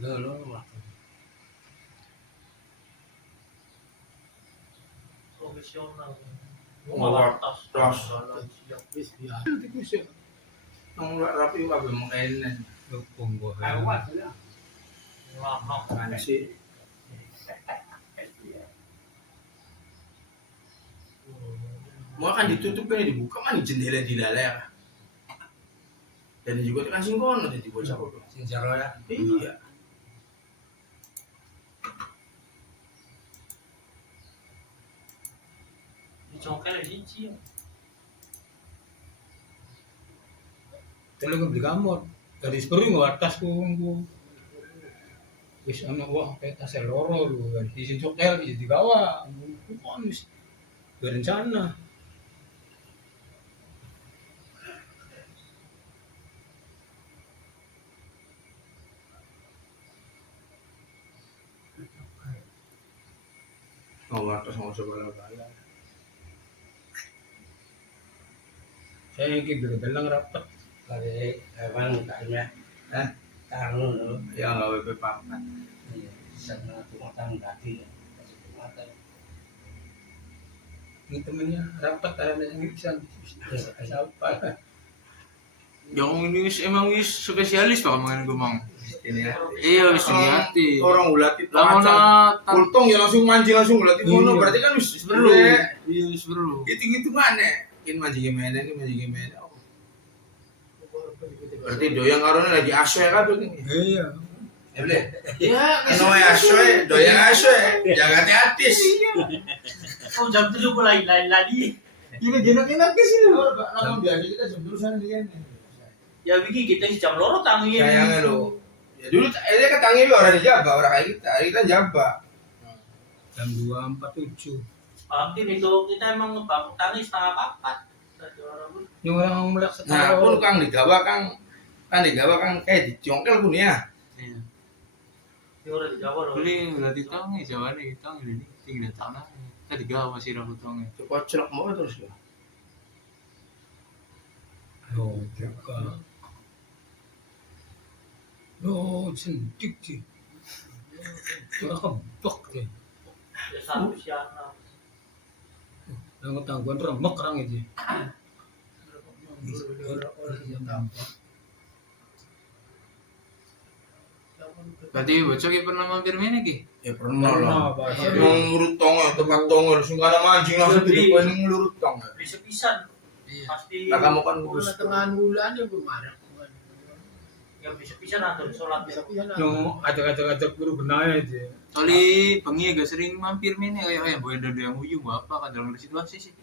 Lolo. Profesional. Waras. Wis biasa. Iku sih. Nang rapi kabeh mengene. Punggo. Awas ya. Lama. Mana sih? Mau kan ditutup kan dibuka mana jendela di dalam. Dan juga dikasih kono jadi bocah kok. Sing jaro ya. Iya. Dicokel hiji. Telu beli kamot. Dari sepuri nggak atas kungku. Wis ana wah kayak tas loro lu. Di sini cokel di gawa. Kon wis berencana. Oh, atas mau bala-bala. Saya ingin belang rapat dari hewan kayaknya. Karung lo. Ya enggak WP papat. Iya, sana tumatang kaki. Mata. Ini temennya rapat ada yang bisa siapa? Yang ini emang wis spesialis pak main gumang. Ini ya. Iya wis diliati. Orang ulat itu Lamona kultong ya langsung mancing langsung ulat itu Iya. berarti kan wis perlu. perlu. Iya wis perlu. Gitu-gitu mana? Ini mancing gimana? Ini mancing gimana? Berarti doyang karone lagi asoe kan tuh ini. Iya. Ya boleh. Ya, kalau asoe, doyang asoe, jangan hati-hatis. Oh jam 7 mulai lari. Ini enak-enak sih loh. Langsung biasa kita jam dulu sana dia. Ya begini kita si jam loro tangi. Sayangnya lo. Ya dulu ini kan tangi orang di Jawa, orang kayak kita Jawa. Jam 2.47. Hampir itu kita emang ngebangun tangi setengah 4. Yang orang melek Nah, pun kang digawa kang kayak dicongkel pun ya. Iya. Ini udah di Jawa loh. Beli udah ditangi Jawa nih ditangi ini tinggal tanah. Tadi gawa masih rambut tangi. Coba celok mau terus ya. Oh, juga. Oh, sendik sih. Orang kebok deh. Ya satu siang. Yang tangguhan remek orang itu. Berarti bocah ki pernah mampir mana ki? Ya pernah lah. Pak. Yang ngurut tongol, tempat tongol, langsung kada mancing langsung di depan yang ngurut tongol. Bisa pisan. Iya. Pasti. Nah kamu kan ngurus. Tengah bulan ya kemarin. Ya bisa pisan atau sholat Bisa bisa. pisan. Yang ajak-ajak guru benaya aja. Soalnya bengi agak sering mampir mana kayak boleh ada yang ujung apa kan dalam situasi sih.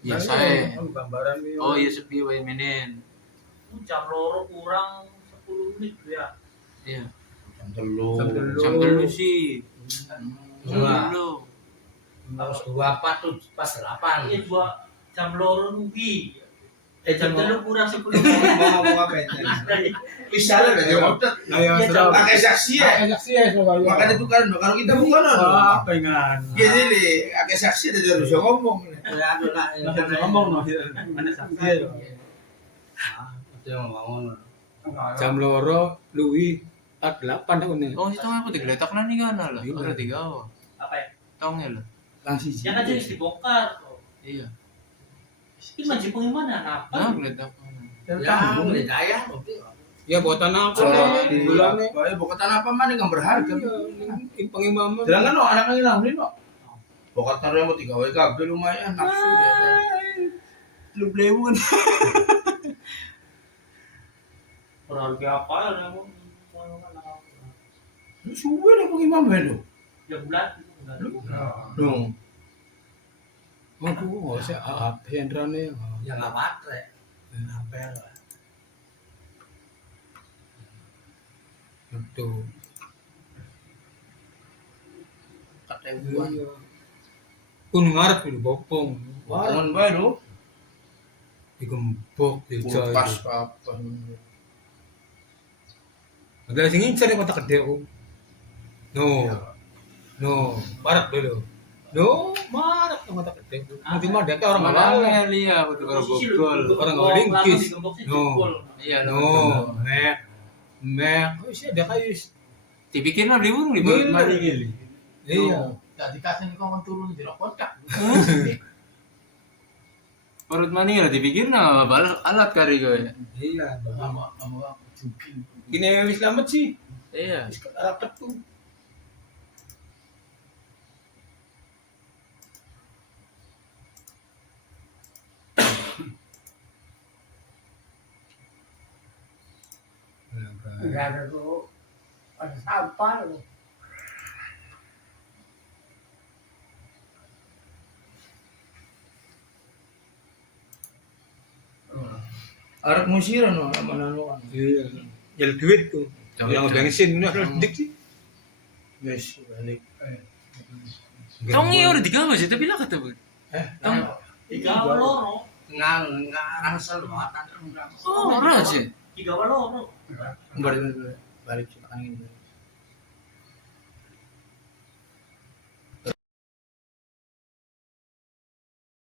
Ya saya. Gambaran nih. Oh iya sepi wae menen. Jam loro kurang 10 menit ya. Iya. Jam telu. Jam dulu sih. Dua. Dulu. Harus 24 tuh pas 8. Iya dua jam loro nunggi. Jam telu kurang 10 menit. Mau ngomong apa itu? Bisa lah dari otot. Ayo Iya, serap. Pakai saksi ya. Saksi ya soalnya. Makanya itu kan kalau kita bukan Wah, pengen. Gini nih, pakai saksi ada harus bisa ngomong. Ya ada lah. Langsung ngomong no. Mana saksi ya. Itu yang ngomong. Jam loro luwi 8 tahun nih. Oh itu aku digeletak nani kan lah. Iya. Udah tiga. Apa ya? Tongnya lah. Langsung Yang aja harus dibongkar. Iya. Ini mancing pengimanan apa? Nah geletak. Ya, beli daya. ya buatan aku Oh, nih bulannya. Baik, bukan tanah apa mana yang berharga. Ini pengimaman. Sedangkan no, anak yang ngambilin no. Bukan tanah mau 3 WKB lumayan nafsu dia. Lu blemun. Berharga apa ya mau? Lu suwe nih pengimam lo. Ya bulan. Dong. Aku nggak usah HP Hendrane. Ya nggak baterai. Apel. Itu. Kateguan. Pun ngarep di bopong. Wangan bae lo. Digembok, dijahit. Kulkas kapan. Ada sing ngincer kota gede aku. No, marak dulu. No, marak yang kota gede. Nanti mah dia orang Malah malah. lihat aku tuh kalau gogol. Orang nggak lingkis. No. Iya No, mek, oh sih ada kayu. Dipikirnya beli burung di bawah Iya. mari gini. Iya. Tak dikasih kau turun di kotak. Perut mani lah dipikirnya balas alat kari gue. Iya, Sama sama juki. Ini yang selamat sih. Iya. Rapat tuh. Enggak ada tuh. Ada sampah loh. Arak musiran no, mana no. Iya. Jel duit tuh. Yang bensin ini harus dik sih. Guys, balik. Kau ngi udah digawa sih tapi lah kata bu. Tiga loro. Enggak rangsel banget. Oh, ora sih. Tiga loro. Balik balik. Balik kita kan ini.